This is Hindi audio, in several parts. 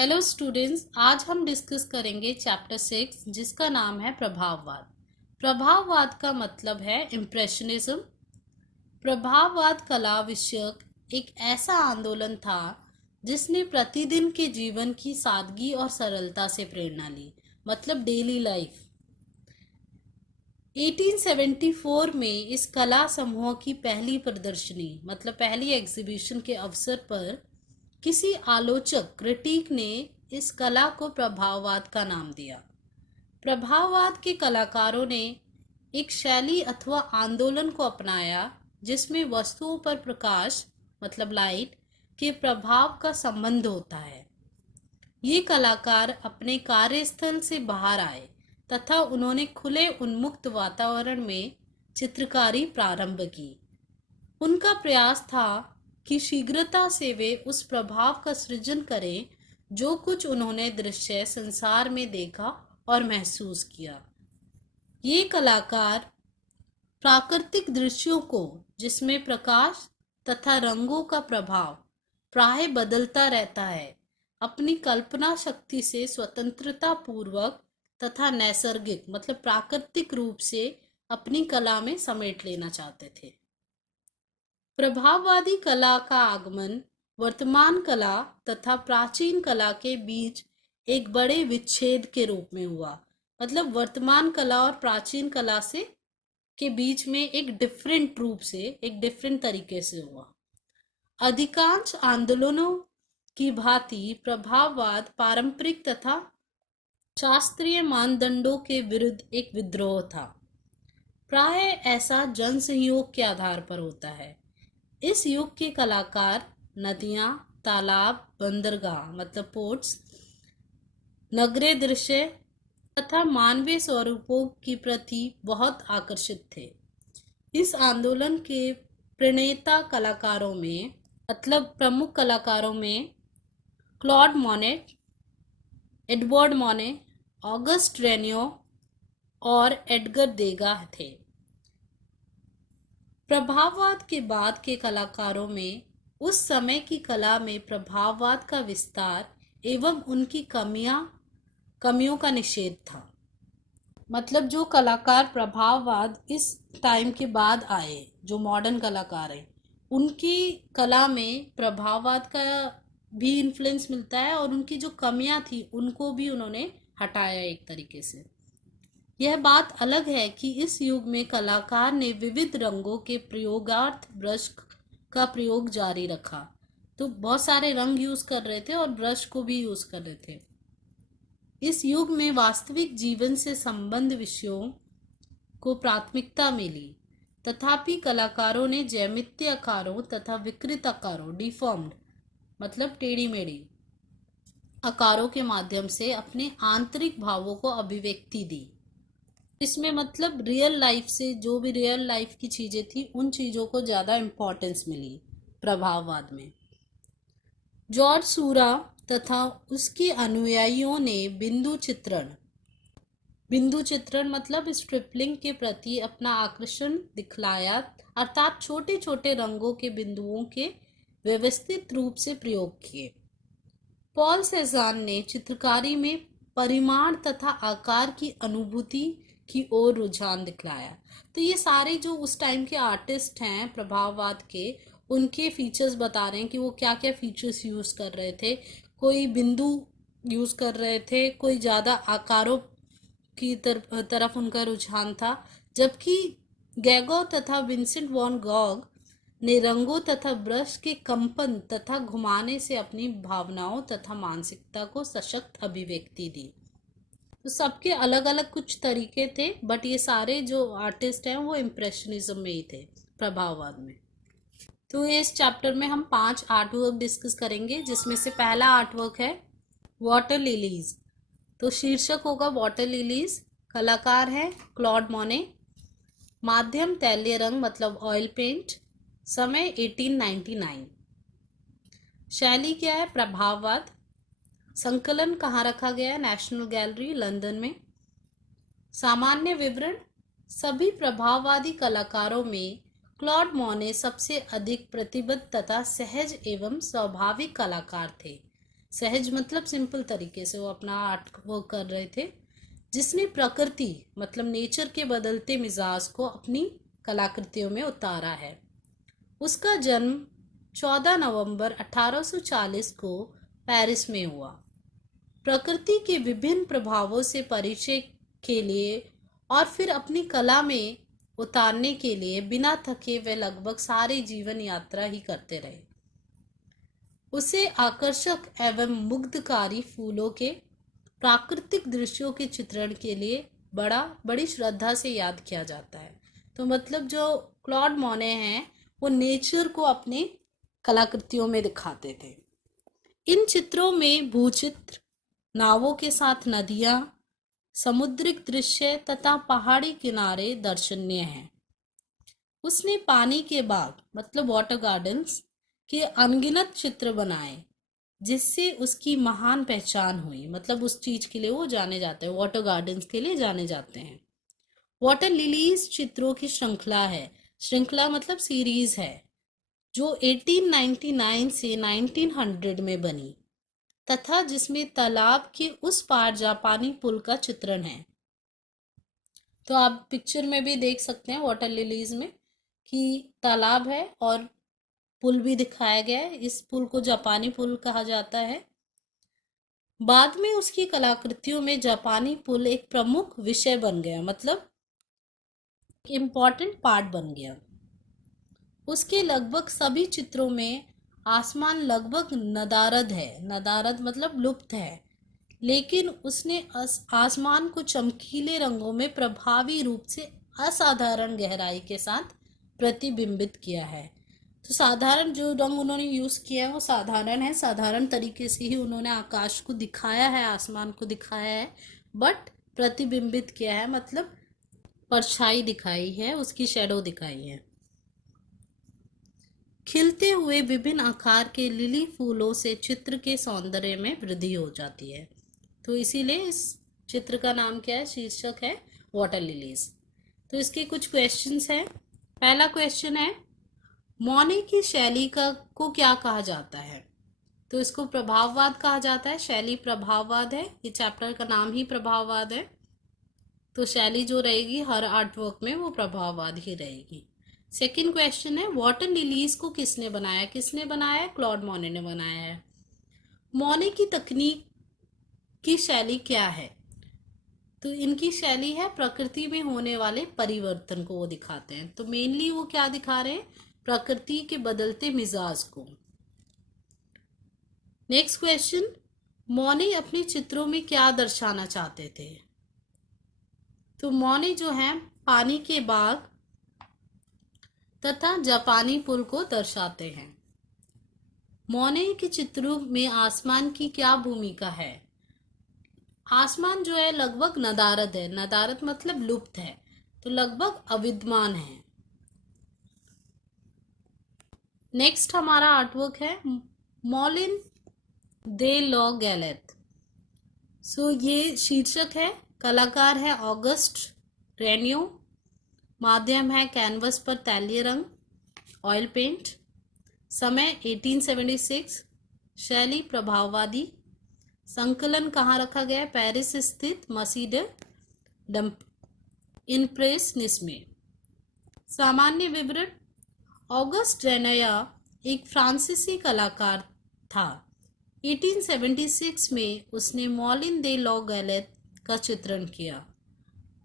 हेलो स्टूडेंट्स, आज हम डिस्कस करेंगे चैप्टर 6 जिसका नाम है प्रभाववाद। प्रभाववाद का मतलब है इम्प्रेशनिज्म। प्रभाववाद कला विषयक एक ऐसा आंदोलन था जिसने प्रतिदिन के जीवन की सादगी और सरलता से प्रेरणा ली, मतलब डेली लाइफ। 1874 में इस कला समूह की पहली प्रदर्शनी, मतलब पहली एग्जीबिशन के अवसर पर किसी आलोचक क्रिटिक ने इस कला को प्रभाववाद का नाम दिया। प्रभाववाद के कलाकारों ने एक शैली अथवा आंदोलन को अपनाया जिसमें वस्तुओं पर प्रकाश, मतलब लाइट, के प्रभाव का संबंध होता है। ये कलाकार अपने कार्यस्थल से बाहर आए तथा उन्होंने खुले उन्मुक्त वातावरण में चित्रकारी प्रारंभ की। उनका प्रयास था कि शीघ्रता से वे उस प्रभाव का सृजन करें जो कुछ उन्होंने दृश्य संसार में देखा और महसूस किया। ये कलाकार प्राकृतिक दृश्यों को, जिसमें प्रकाश तथा रंगों का प्रभाव प्राय बदलता रहता है, अपनी कल्पना शक्ति से स्वतंत्रता पूर्वक तथा नैसर्गिक, मतलब प्राकृतिक रूप से अपनी कला में समेट लेना चाहते थे। प्रभाववादी कला का आगमन वर्तमान कला तथा प्राचीन कला के बीच एक बड़े विच्छेद के रूप में हुआ। मतलब वर्तमान कला और प्राचीन कला से के बीच में एक डिफरेंट रूप से, एक डिफरेंट तरीके से हुआ। अधिकांश आंदोलनों की भांति प्रभाववाद पारंपरिक तथा शास्त्रीय मानदंडों के विरुद्ध एक विद्रोह था। प्राय ऐसा जनसहयोग के आधार पर होता है। इस युग के कलाकार नदियां, तालाब, बंदरगाह, मतलब पोर्ट्स, नगरीय दृश्य तथा मानवीय स्वरूपों की प्रति बहुत आकर्षित थे। इस आंदोलन के प्रणेता कलाकारों में, मतलब प्रमुख कलाकारों में क्लॉड मोनेट, एडवर्ड मोने, ऑगस्ट रेन्यो और एडगर देगा थे। प्रभाववाद के बाद के कलाकारों में उस समय की कला में प्रभाववाद का विस्तार एवं उनकी कमियों का निषेध था। मतलब जो कलाकार प्रभाववाद इस टाइम के बाद आए, जो मॉडर्न कलाकार हैं, उनकी कला में प्रभाववाद का भी इन्फ्लुएंस मिलता है और उनकी जो कमियां थी उनको भी उन्होंने हटाया एक तरीके से। यह बात अलग है कि इस युग में कलाकार ने विविध रंगों के प्रयोगार्थ ब्रश का प्रयोग जारी रखा। तो बहुत सारे रंग यूज कर रहे थे और ब्रश को भी यूज कर रहे थे। इस युग में वास्तविक जीवन से संबंध विषयों को प्राथमिकता मिली, तथापि कलाकारों ने ज्यामितीय आकारों तथा विकृत आकारों, डिफॉर्म्ड, मतलब टेढ़ी मेढ़ी आकारों के माध्यम से अपने आंतरिक भावों को अभिव्यक्ति दी। इसमें मतलब रियल लाइफ से, जो भी रियल लाइफ की चीज़ें थी, उन चीज़ों को ज़्यादा इम्पोर्टेंस मिली प्रभाववाद में। जॉर्ज सूरा तथा उसके अनुयायियों ने बिंदु चित्रण मतलब स्ट्रिपलिंग के प्रति अपना आकर्षण दिखलाया, अर्थात छोटे छोटे रंगों के बिंदुओं के व्यवस्थित रूप से प्रयोग किए। पॉल सेजान ने चित्रकारी में परिमाण तथा आकार की अनुभूति की ओर रुझान दिखलाया। तो ये सारे जो उस टाइम के आर्टिस्ट हैं प्रभाववाद के, उनके फीचर्स बता रहे हैं कि वो क्या क्या फीचर्स यूज कर रहे थे। कोई बिंदु यूज कर रहे थे, कोई ज़्यादा आकारों की तरफ उनका रुझान था, जबकि गैगो तथा विंसेंट वॉन गॉग ने रंगों तथा ब्रश के कंपन तथा घुमाने से अपनी भावनाओं तथा मानसिकता को सशक्त अभिव्यक्ति दी। तो सबके अलग अलग कुछ तरीके थे, बट ये सारे जो आर्टिस्ट हैं वो इम्प्रेशनिज्म में ही थे, प्रभाववाद में। तो इस चैप्टर में हम 5 आर्ट वर्क डिस्कस करेंगे, जिसमें से पहला आर्ट वर्क है वाटर लिलीज। तो शीर्षक होगा वाटर लिलीज। कलाकार है क्लॉड मोने। माध्यम तैलीय रंग, मतलब ऑयल पेंट। समय 1899। शैली क्या है? प्रभाववाद। संकलन कहाँ रखा गया है? नेशनल गैलरी लंदन में। सामान्य विवरण: सभी प्रभाववादी कलाकारों में क्लॉड मोने सबसे अधिक प्रतिबद्ध तथा सहज एवं स्वाभाविक कलाकार थे। सहज मतलब सिंपल तरीके से वो अपना आर्ट वर्क कर रहे थे, जिसने प्रकृति मतलब नेचर के बदलते मिजाज को अपनी कलाकृतियों में उतारा है। उसका जन्म 14 नवंबर 1840 को पेरिस में हुआ। प्रकृति के विभिन्न प्रभावों से परिचय के लिए और फिर अपनी कला में उतारने के लिए बिना थके वे लगभग सारे जीवन यात्रा ही करते रहे। उसे आकर्षक एवं मुग्धकारी फूलों के प्राकृतिक दृश्यों के चित्रण के लिए बड़ी श्रद्धा से याद किया जाता है। तो मतलब जो क्लॉड मोने हैं वो नेचर को अपने कलाकृतियों में दिखाते थे। इन चित्रों में भूचित्र, नावों के साथ नदियां, समुद्रिक दृश्य तथा पहाड़ी किनारे दर्शनीय हैं। उसने पानी के बाग मतलब वाटर गार्डन्स के अनगिनत चित्र बनाए, जिससे उसकी महान पहचान हुई। मतलब उस चीज के लिए वो जाने जाते हैं, वाटर गार्डन्स के लिए जाने जाते हैं। वाटर लिलीज चित्रों की श्रृंखला है, श्रृंखला मतलब सीरीज है, जो 1899 से 1900 में बनी तथा जिसमें तालाब के उस पार जापानी पुल का चित्रण है। तो आप पिक्चर में भी देख सकते हैं वाटर लिलीज में कि तालाब है और पुल भी दिखाया गया है। इस पुल को जापानी पुल कहा जाता है। बाद में उसकी कलाकृतियों में जापानी पुल एक प्रमुख विषय बन गया, मतलब इम्पॉर्टेंट पार्ट बन गया। उसके लगभग सभी चित्रों में आसमान लगभग नदारद है, नदारद मतलब लुप्त है, लेकिन उसने आसमान को चमकीले रंगों में प्रभावी रूप से असाधारण गहराई के साथ प्रतिबिंबित किया है। तो साधारण जो रंग उन्होंने यूज किया है वो साधारण है, साधारण तरीके से ही उन्होंने आकाश को दिखाया है, आसमान को दिखाया है, बट प्रतिबिंबित किया है मतलब परछाई दिखाई है, उसकी शैडो दिखाई है। खिलते हुए विभिन्न आकार के लिली फूलों से चित्र के सौंदर्य में वृद्धि हो जाती है। तो इसीलिए इस चित्र का नाम क्या है, शीर्षक है वाटर लिलीज। तो इसके कुछ क्वेश्चंस हैं। पहला क्वेश्चन है, मोने की शैली को क्या कहा जाता है? तो इसको प्रभाववाद कहा जाता है। शैली प्रभाववाद है, ये चैप्टर का नाम ही प्रभाववाद है। तो शैली जो रहेगी हर आर्ट वर्क में वो प्रभाववाद ही रहेगी। सेकंड क्वेश्चन है, वाटर लिलीज को किसने बनाया? किसने बनाया है? क्लॉड मोने ने बनाया है। मोने की तकनीक की शैली क्या है? तो इनकी शैली है प्रकृति में होने वाले परिवर्तन को वो दिखाते हैं। तो मेनली वो क्या दिखा रहे हैं? प्रकृति के बदलते मिजाज को। नेक्स्ट क्वेश्चन, मोने अपने चित्रों में क्या दर्शाना चाहते थे? तो मोने जो है पानी के बाग तथा जापानी पुल को दर्शाते हैं। मोने के चित्रों में आसमान की क्या भूमिका है? आसमान जो है लगभग नदारद है, नदारद मतलब लुप्त है, तो लगभग अविद्यमान है। नेक्स्ट हमारा आर्टवर्क है मोलिन दे लॉ गैलेट। सो ये शीर्षक है, कलाकार है ऑगस्ट रेन्यो, माध्यम है कैनवस पर तैलीय रंग ऑयल पेंट, समय 1876, शैली प्रभाववादी, संकलन कहाँ रखा गया है? पेरिस स्थित मसीडे इम्प्रेसनिस में। सामान्य विवरण, ऑगस्ट रेनया एक फ्रांसीसी कलाकार था। 1876 में उसने मोलिन दे लॉ गैलेट का चित्रण किया।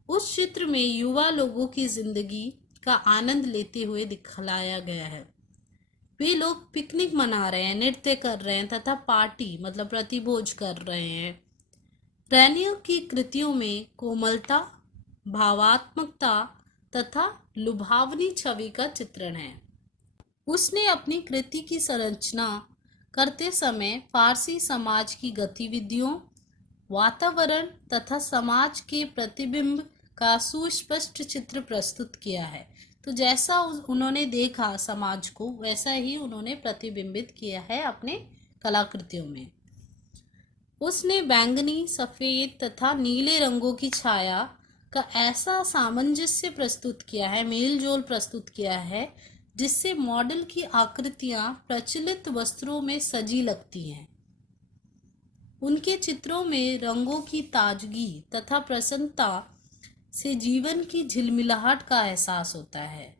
उस चित्र में युवा लोगों की जिंदगी का आनंद लेते हुए दिखलाया गया है। वे लोग पिकनिक मना रहे हैं, नृत्य कर रहे हैं तथा पार्टी मतलब प्रतिभोज कर रहे हैं। रेनियर की कृतियों में कोमलता, भावात्मकता तथा लुभावनी छवि का चित्रण है। उसने अपनी कृति की संरचना करते समय फारसी समाज की गतिविधियों, वातावरण तथा समाज के प्रतिबिंब का सुस्पष्ट चित्र प्रस्तुत किया है। तो जैसा उन्होंने देखा समाज को वैसा ही उन्होंने प्रतिबिंबित किया है अपने कलाकृतियों में। उसने बैंगनी, सफ़ेद तथा नीले रंगों की छाया का ऐसा सामंजस्य प्रस्तुत किया है, मेल जोल प्रस्तुत किया है, जिससे मॉडल की आकृतियां प्रचलित वस्त्रों में सजी लगती हैं। उनके चित्रों में रंगों की ताजगी तथा प्रसन्नता से जीवन की झिलमिलाहट का एहसास होता है।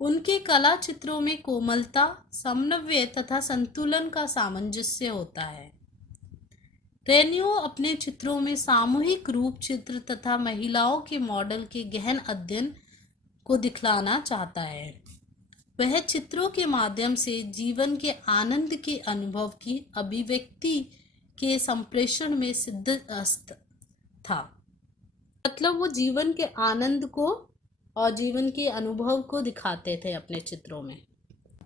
उनके कला चित्रों में कोमलता, समन्वय तथा संतुलन का सामंजस्य होता है। रेन्यो अपने चित्रों में सामूहिक रूप चित्र तथा महिलाओं के मॉडल के गहन अध्ययन को दिखलाना चाहता है। वह चित्रों के माध्यम से जीवन के आनंद के अनुभव की अभिव्यक्ति के संप्रेषण में सिद्धहस्त था। मतलब वो जीवन के आनंद को और जीवन के अनुभव को दिखाते थे अपने चित्रों में,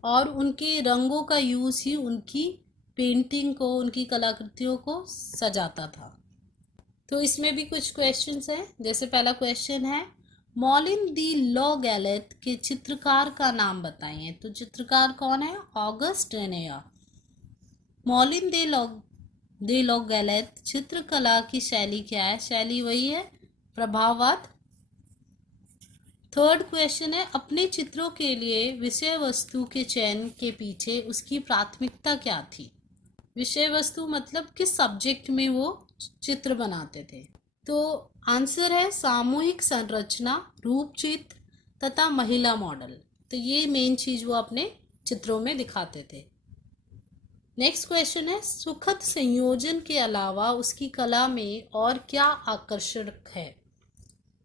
और उनके रंगों का यूज ही उनकी पेंटिंग को, उनकी कलाकृतियों को सजाता था। तो इसमें भी कुछ क्वेश्चंस हैं। जैसे पहला क्वेश्चन है, मॉलिन दी लॉ गैलेट के चित्रकार का नाम बताइए। तो चित्रकार कौन है? ऑगस्ट रेनेया। मॉलिन दे लॉ गैलेट चित्रकला की शैली क्या है? शैली वही है, प्रभाववाद। थर्ड क्वेश्चन है, अपने चित्रों के लिए विषय वस्तु के चयन के पीछे उसकी प्राथमिकता क्या थी? विषय वस्तु मतलब किस सब्जेक्ट में वो चित्र बनाते थे? तो आंसर है सामूहिक संरचना, रूप चित्र तथा महिला मॉडल। तो ये मेन चीज वो अपने चित्रों में दिखाते थे। नेक्स्ट क्वेश्चन है, सुखद संयोजन के अलावा उसकी कला में और क्या आकर्षक है?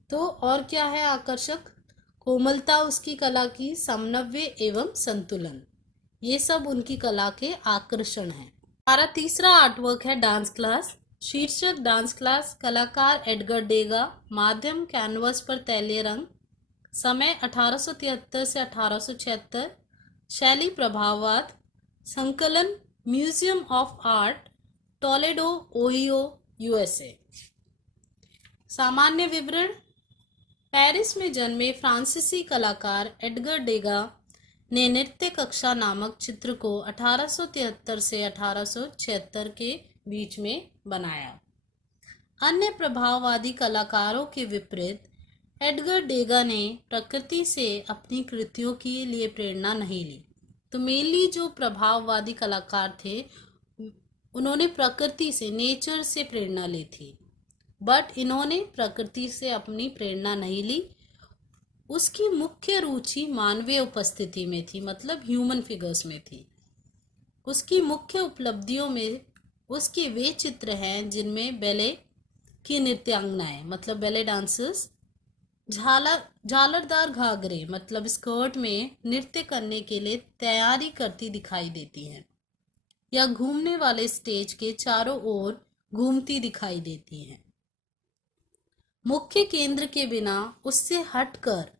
तो और क्या है आकर्षक? कोमलता उसकी कला की, समन्वय एवं संतुलन, ये सब उनकी कला के आकर्षण हैं। हमारा तीसरा आर्टवर्क है डांस क्लास। शीर्षक डांस क्लास, कलाकार एडगर डेगा, माध्यम कैनवस पर तैलीय रंग, समय 1873 से 1876, शैली प्रभाववाद, संकलन museum of art, Toledo, Ohio, USA. सामान्य विवरण, पेरिस में जन्मे फ्रांसीसी कलाकार एडगर डेगा ने नृत्य कक्षा नामक चित्र को 1873 से 1876 के बीच में बनाया। अन्य प्रभाववादी कलाकारों के विपरीत एडगर डेगा ने प्रकृति से अपनी कृतियों के लिए प्रेरणा नहीं ली। तो मेनली जो प्रभाववादी कलाकार थे उन्होंने प्रकृति से, नेचर से प्रेरणा ली थी, बट इन्होंने प्रकृति से अपनी प्रेरणा नहीं ली। उसकी मुख्य रुचि मानवीय उपस्थिति में थी, मतलब ह्यूमन फिगर्स में थी। उसकी मुख्य उपलब्धियों में उसके वे चित्र हैं जिनमें बैले की नृत्यांगनाएं, मतलब बैले डांसर्स, झालरदार घाघरे मतलब स्कर्ट में नृत्य करने के लिए तैयारी करती दिखाई देती हैं, या घूमने वाले स्टेज के चारों ओर घूमती दिखाई देती हैं। मुख्य केंद्र के बिना उससे हटकर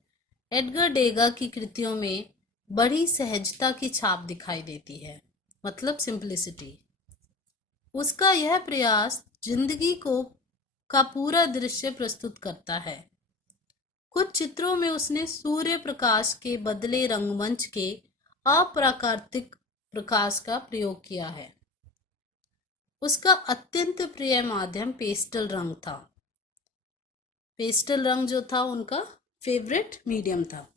एडगर डेगा की कृतियों में बड़ी सहजता की छाप दिखाई देती है, मतलब सिंप्लिसिटी। उसका यह प्रयास जिंदगी का पूरा दृश्य प्रस्तुत करता है। कुछ चित्रों में उसने सूर्य प्रकाश के बदले रंगमंच के अप्राकृतिक प्रकाश का प्रयोग किया है। उसका अत्यंत प्रिय माध्यम पेस्टल रंग था। पेस्टल रंग जो था उनका फेवरेट मीडियम था।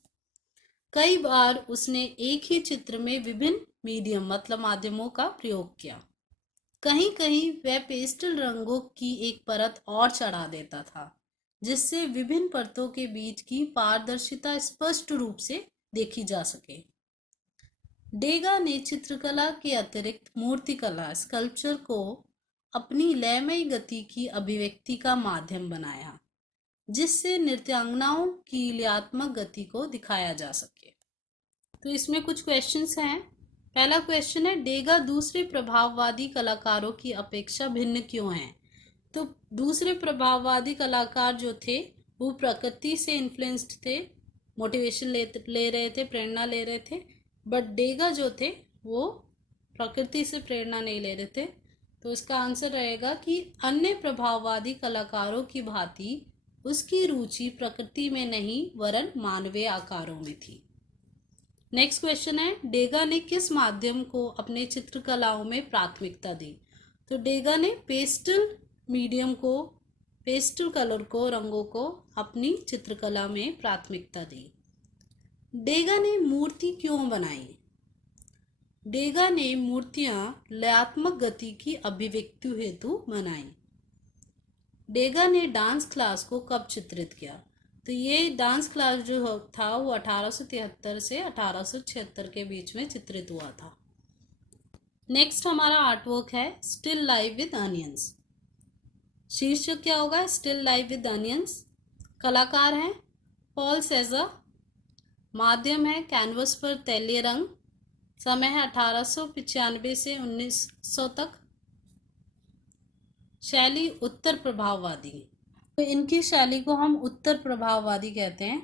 कई बार उसने एक ही चित्र में विभिन्न मीडियम मतलब माध्यमों का प्रयोग किया। कहीं कहीं वह पेस्टल रंगों की एक परत और चढ़ा देता था, जिससे विभिन्न परतों के बीच की पारदर्शिता स्पष्ट रूप से देखी जा सके। डेगा ने चित्रकला के अतिरिक्त मूर्तिकला, स्कल्पचर को अपनी लयमयी गति की अभिव्यक्ति का माध्यम बनाया, जिससे नृत्यांगनाओं की लीलात्मक गति को दिखाया जा सके। तो इसमें कुछ क्वेश्चंस हैं। पहला क्वेश्चन है, डेगा दूसरे प्रभाववादी कलाकारों की अपेक्षा भिन्न क्यों हैं? तो दूसरे प्रभाववादी कलाकार जो थे वो प्रकृति से इन्फ्लुएंस्ड थे, मोटिवेशन ले रहे थे, प्रेरणा ले रहे थे, बट डेगा जो थे वो प्रकृति से प्रेरणा नहीं ले रहे थे। तो इसका आंसर रहेगा कि अन्य प्रभाववादी कलाकारों की भांति उसकी रुचि प्रकृति में नहीं वरन मानवीय आकारों में थी। नेक्स्ट क्वेश्चन है, डेगा ने किस माध्यम को अपने चित्रकलाओं में प्राथमिकता दी? तो डेगा ने पेस्टल मीडियम को, पेस्टल कलर को, रंगों को अपनी चित्रकला में प्राथमिकता दी। डेगा ने मूर्ति क्यों बनाई? डेगा ने मूर्तियां लयात्मक गति की अभिव्यक्ति हेतु बनाई। डेगा ने डांस क्लास को कब चित्रित किया? तो ये डांस क्लास जो था वो 1873 से 1876 के बीच में चित्रित हुआ था। नेक्स्ट हमारा आर्टवर्क है स्टिल लाइव विद अनियंस। शीर्षक क्या होगा? Still live with onions. कलाकार हैं पॉल सेज़र। माध्यम है कैनवस पर तैलीय रंग। समय है 1895 से 1900 तक। शैली उत्तर प्रभाववादी। तो इनकी शैली को हम उत्तर प्रभाववादी कहते हैं।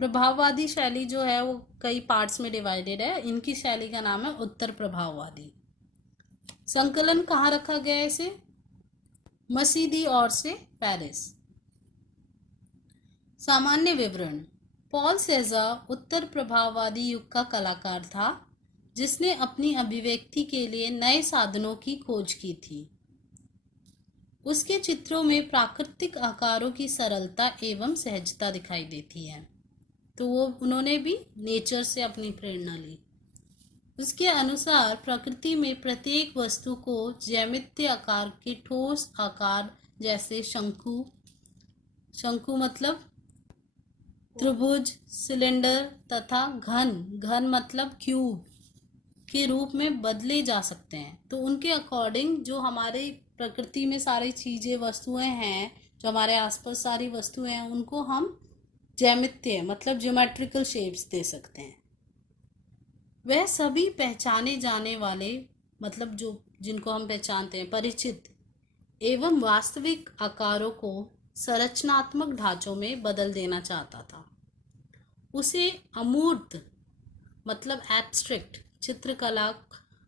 प्रभाववादी शैली जो है वो कई पार्ट्स में डिवाइडेड है। इनकी शैली का नाम है उत्तर प्रभाववादी। संकलन कहाँ रखा गया है इसे? मसीदी और से पेरिस। सामान्य विवरण। पॉल सेज़र उत्तर प्रभाववादी युग का कलाकार था जिसने अपनी अभिव्यक्ति के लिए नए साधनों की खोज की थी। उसके चित्रों में प्राकृतिक आकारों की सरलता एवं सहजता दिखाई देती है। तो उन्होंने भी नेचर से अपनी प्रेरणा ली। उसके अनुसार प्रकृति में प्रत्येक वस्तु को ज्यामितीय आकार के ठोस आकार जैसे शंकु मतलब त्रिभुज, सिलेंडर तथा घन मतलब क्यूब के रूप में बदले जा सकते हैं। तो उनके अकॉर्डिंग जो हमारे प्रकृति में सारी चीज़ें वस्तुएं हैं, जो हमारे आसपास सारी वस्तुएं हैं, उनको हम ज्यामितीय मतलब ज्योमेट्रिकल शेप्स दे सकते हैं। वह सभी पहचाने जाने वाले मतलब जो जिनको हम पहचानते हैं परिचित एवं वास्तविक आकारों को संरचनात्मक ढांचों में बदल देना चाहता था। उसे अमूर्त मतलब एब्स्ट्रैक्ट चित्रकला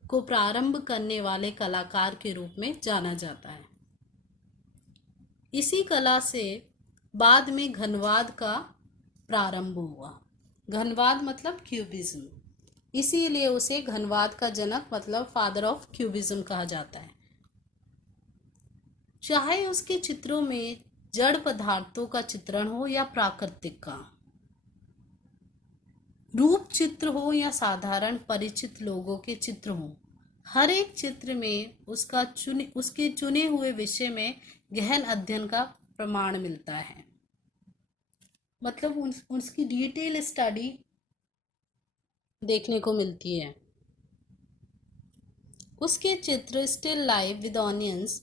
को प्रारंभ करने वाले कलाकार के रूप में जाना जाता है। इसी कला से बाद में घनवाद का प्रारंभ हुआ। घनवाद मतलब क्यूबिज्म, इसीलिए उसे घनवाद का जनक मतलब फादर ऑफ क्यूबिज्म कहा जाता है। चाहे उसके चित्रों में जड़ पदार्थों का चित्रण हो या प्राकृतिक का रूप चित्र हो या साधारण परिचित लोगों के चित्र हो, हर एक चित्र में उसके चुने हुए विषय में गहन अध्ययन का प्रमाण मिलता है। मतलब उसकी डिटेल स्टडी देखने को मिलती है। उसके चित्र स्टिल लाइव विद ऑनियंस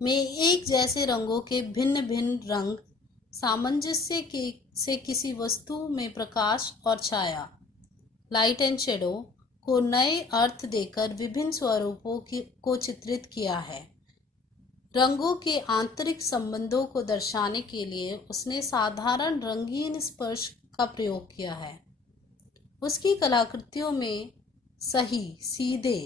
में एक जैसे रंगों के भिन्न भिन्न रंग सामंजस्य से किसी वस्तु में प्रकाश और छाया लाइट एंड शेडो को नए अर्थ देकर विभिन्न स्वरूपों को चित्रित किया है। रंगों के आंतरिक संबंधों को दर्शाने के लिए उसने साधारण रंगीन स्पर्श का प्रयोग किया है। उसकी कलाकृतियों में सही सीधे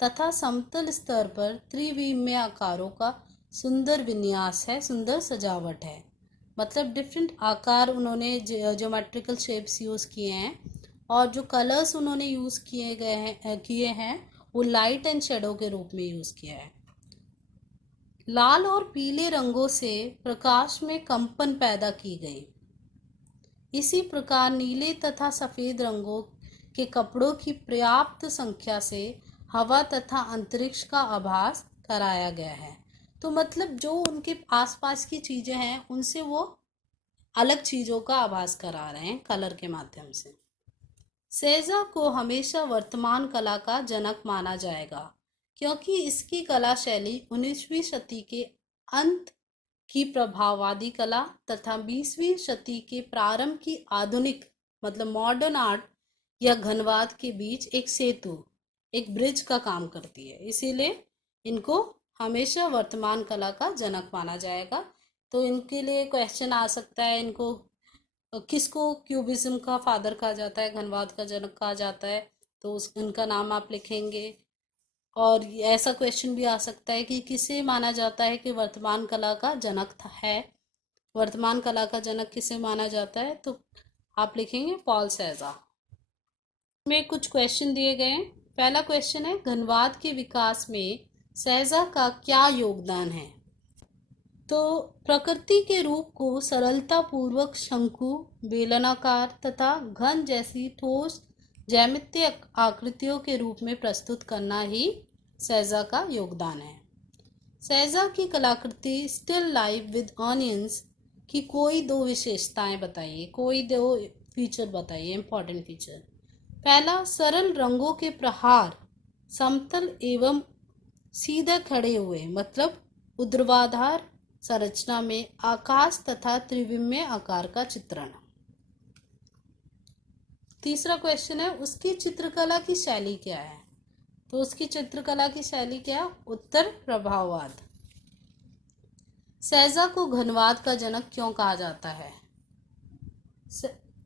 तथा समतल स्तर पर त्रिविमीय आकारों का सुंदर विन्यास है, सुंदर सजावट है। मतलब डिफरेंट आकार उन्होंने ज्योमेट्रिकल शेप्स यूज़ किए हैं और जो कलर्स उन्होंने यूज़ किए हैं वो लाइट एंड शेडो के रूप में यूज़ किया है। लाल और पीले रंगों से प्रकाश में कंपन पैदा की गई। इसी प्रकार नीले तथा सफ़ेद रंगों के कपड़ों की पर्याप्त संख्या से हवा तथा अंतरिक्ष का आभास कराया गया है। तो मतलब जो उनके आसपास की चीज़ें हैं उनसे वो अलग चीज़ों का आभास करा रहे हैं कलर के माध्यम से। सेज़र को हमेशा वर्तमान कला का जनक माना जाएगा क्योंकि इसकी कला शैली 19वीं शती के अंत की प्रभाववादी कला तथा 20वीं शती के प्रारंभ की आधुनिक मतलब मॉडर्न आर्ट या घनवाद के बीच एक सेतु एक ब्रिज का काम करती है। इसीलिए इनको हमेशा वर्तमान कला का जनक माना जाएगा। तो इनके लिए क्वेश्चन आ सकता है, इनको किसको क्यूबिज्म का फादर कहा जाता है, घनवाद का जनक कहा जाता है, तो उनका नाम आप लिखेंगे। और ऐसा क्वेश्चन भी आ सकता है कि किसे माना जाता है कि वर्तमान कला का जनक है, वर्तमान कला का जनक किसे माना जाता है, तो आप लिखेंगे पॉल सेज़र। में कुछ क्वेश्चन दिए गए हैं। पहला क्वेश्चन है घनवाद के विकास में सेज़र का क्या योगदान है? तो प्रकृति के रूप को सरलता पूर्वक शंकु, बेलनाकार तथा घन जैसी ठोस ज्यामितीय आकृतियों के रूप में प्रस्तुत करना ही सेजा का योगदान है। सेजा की कलाकृति स्टिल लाइफ विद ऑनियंस की कोई दो विशेषताएं बताइए, कोई दो फीचर बताइए, इंपॉर्टेंट फीचर। पहला, सरल रंगों के प्रहार, समतल एवं सीधा खड़े हुए, मतलब ऊर्ध्वाधर संरचना में आकाश तथा त्रिविमीय आकार का चित्रण। तीसरा क्वेश्चन है, उसकी चित्रकला की शैली क्या है? तो उसकी चित्रकला की शैली क्या? उत्तर प्रभाववाद। सेजा को घनवाद का जनक क्यों कहा जाता है?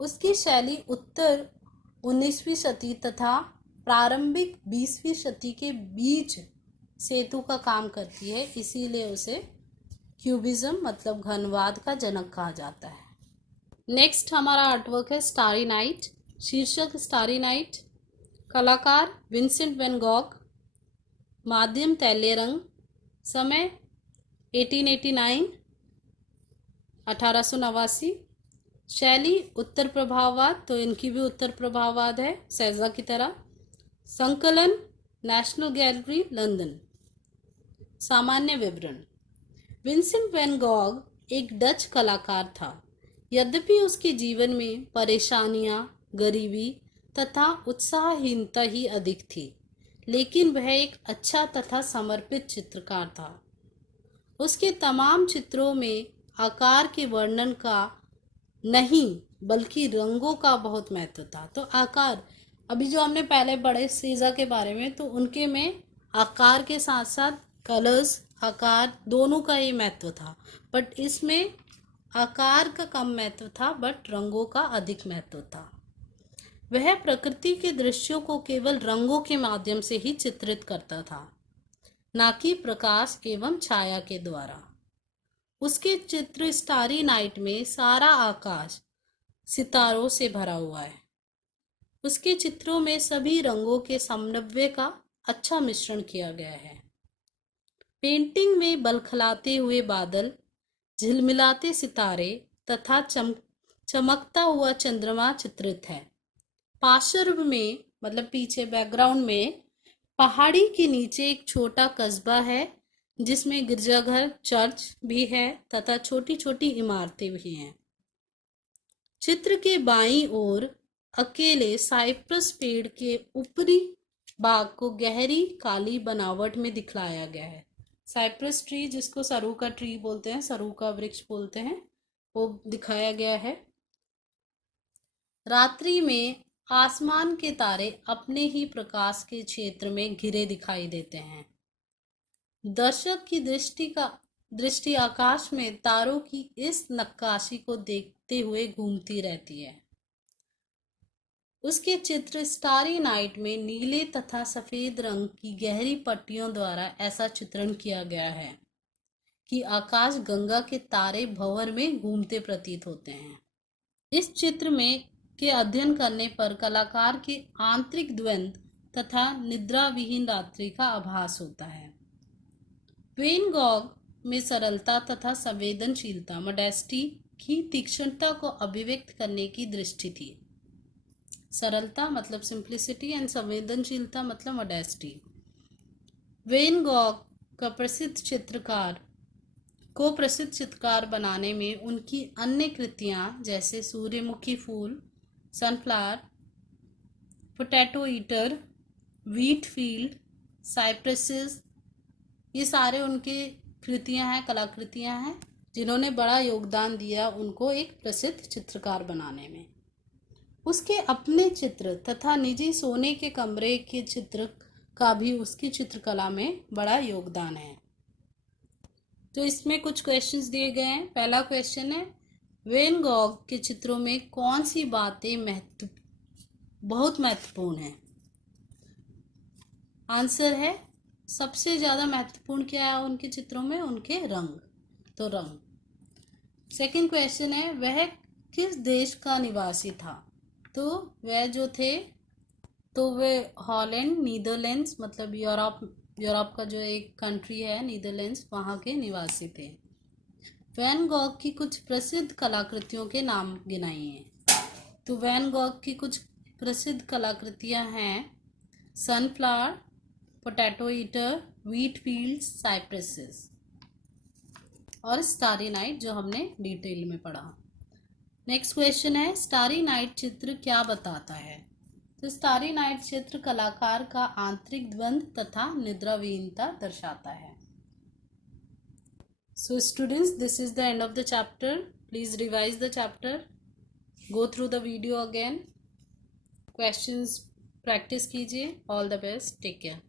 उसकी शैली उत्तर 19वीं शती तथा प्रारंभिक 20वीं शती के बीच सेतु का काम करती है, इसीलिए उसे क्यूबिज्म मतलब घनवाद का जनक कहा जाता है। नेक्स्ट हमारा आर्टवर्क है स्टारी नाइट। शीर्षक स्टारी नाइट। कलाकार विंसेंट वैन गॉग। माध्यम तैलीय रंग। समय 1889 1889। शैली उत्तर प्रभाववाद, तो इनकी भी उत्तर प्रभाववाद है सेजा की तरह। संकलन नेशनल गैलरी लंदन। सामान्य विवरण। विंसेंट वैन गॉग एक डच कलाकार था। यद्यपि उसके जीवन में परेशानियां, गरीबी तथा उत्साहहीनता ही अधिक थी, लेकिन वह एक अच्छा तथा समर्पित चित्रकार था। उसके तमाम चित्रों में आकार के वर्णन का नहीं बल्कि रंगों का बहुत महत्व था। तो आकार, अभी जो हमने पहले पढ़े सेजा के बारे में, तो उनके में आकार के साथ साथ कलर्स, आकार दोनों का ही महत्व था, बट इसमें आकार का कम महत्व था बट रंगों का अधिक महत्व था। वह प्रकृति के दृश्यों को केवल रंगों के माध्यम से ही चित्रित करता था, ना कि प्रकाश एवं छाया के द्वारा। उसके चित्र स्टारी नाइट में सारा आकाश सितारों से भरा हुआ है। उसके चित्रों में सभी रंगों के समन्वय का अच्छा मिश्रण किया गया है। पेंटिंग में बलखलाते हुए बादल, झिलमिलाते सितारे तथा चमकता हुआ चंद्रमा चित्रित है। पार्श्व में मतलब पीछे बैकग्राउंड में पहाड़ी के नीचे एक छोटा कस्बा है जिसमें गिरजाघर, चर्च भी है तथा छोटी छोटी इमारतें भी हैं। चित्र के बाईं ओर अकेले साइप्रस पेड़ के ऊपरी भाग को गहरी काली बनावट में दिखलाया गया है। साइप्रस ट्री, जिसको सरू का ट्री बोलते हैं, सरू का वृक्ष बोलते हैं, वो दिखाया गया है। रात्रि में आसमान के तारे अपने ही प्रकाश के क्षेत्र में घिरे दिखाई देते हैं। दर्शक की दृष्टि आकाश में तारों की इस नक्काशी को देखते हुए घूमती रहती है। उसके चित्र स्टारी नाइट में नीले तथा सफेद रंग की गहरी पट्टियों द्वारा ऐसा चित्रण किया गया है कि आकाश गंगा के तारे भंवर में घूमते प्रतीत होते हैं। इस चित्र में के अध्ययन करने पर कलाकार के आंतरिक द्वंद्व तथा निद्रा विहीन रात्रि का आभास होता है। वैन गॉग में सरलता तथा संवेदनशीलता, मॉडेस्टी की तीक्ष्णता को अभिव्यक्त करने की दृष्टि थी। सरलता मतलब सिंप्लिसिटी एंड संवेदनशीलता मतलब मॉडेस्टी। वैन गॉग का प्रसिद्ध चित्रकार बनाने में उनकी अन्य कृतियां जैसे सूर्यमुखी फूल, sunflower, potato eater, wheat field, cypresses, ये सारे उनके कृतियां हैं, कलाकृतियां हैं जिन्होंने बड़ा योगदान दिया उनको एक प्रसिद्ध चित्रकार बनाने में। उसके अपने चित्र तथा निजी सोने के कमरे के चित्र का भी उसकी चित्रकला में बड़ा योगदान है। तो इसमें कुछ क्वेश्चंस दिए गए हैं। पहला क्वेश्चन है, वैन गॉग के चित्रों में कौन सी बातें बहुत महत्वपूर्ण है? आंसर है, सबसे ज्यादा महत्वपूर्ण क्या है उनके चित्रों में? उनके रंग, तो रंग। सेकंड क्वेश्चन है, वह किस देश का निवासी था? तो वह जो थे, तो वे हॉलैंड, नीदरलैंड्स मतलब यूरोप का जो एक कंट्री है नीदरलैंड्स, वहाँ के निवासी थे। वैन गॉग की कुछ प्रसिद्ध कलाकृतियों के नाम गिनाइए। तो वैन गॉग की कुछ प्रसिद्ध कलाकृतियां हैं sunflower, potato eater, wheat fields, cypresses और स्टारी नाइट जो हमने डिटेल में पढ़ा। नेक्स्ट क्वेश्चन है स्टारी नाइट चित्र क्या बताता है? तो स्टारी नाइट चित्र कलाकार का आंतरिक द्वंद्व तथा निद्राविहीनता दर्शाता है। So students, this is the end of the chapter. Please revise the chapter. Go through the video again. Questions practice कीजिए. All the best. Take care.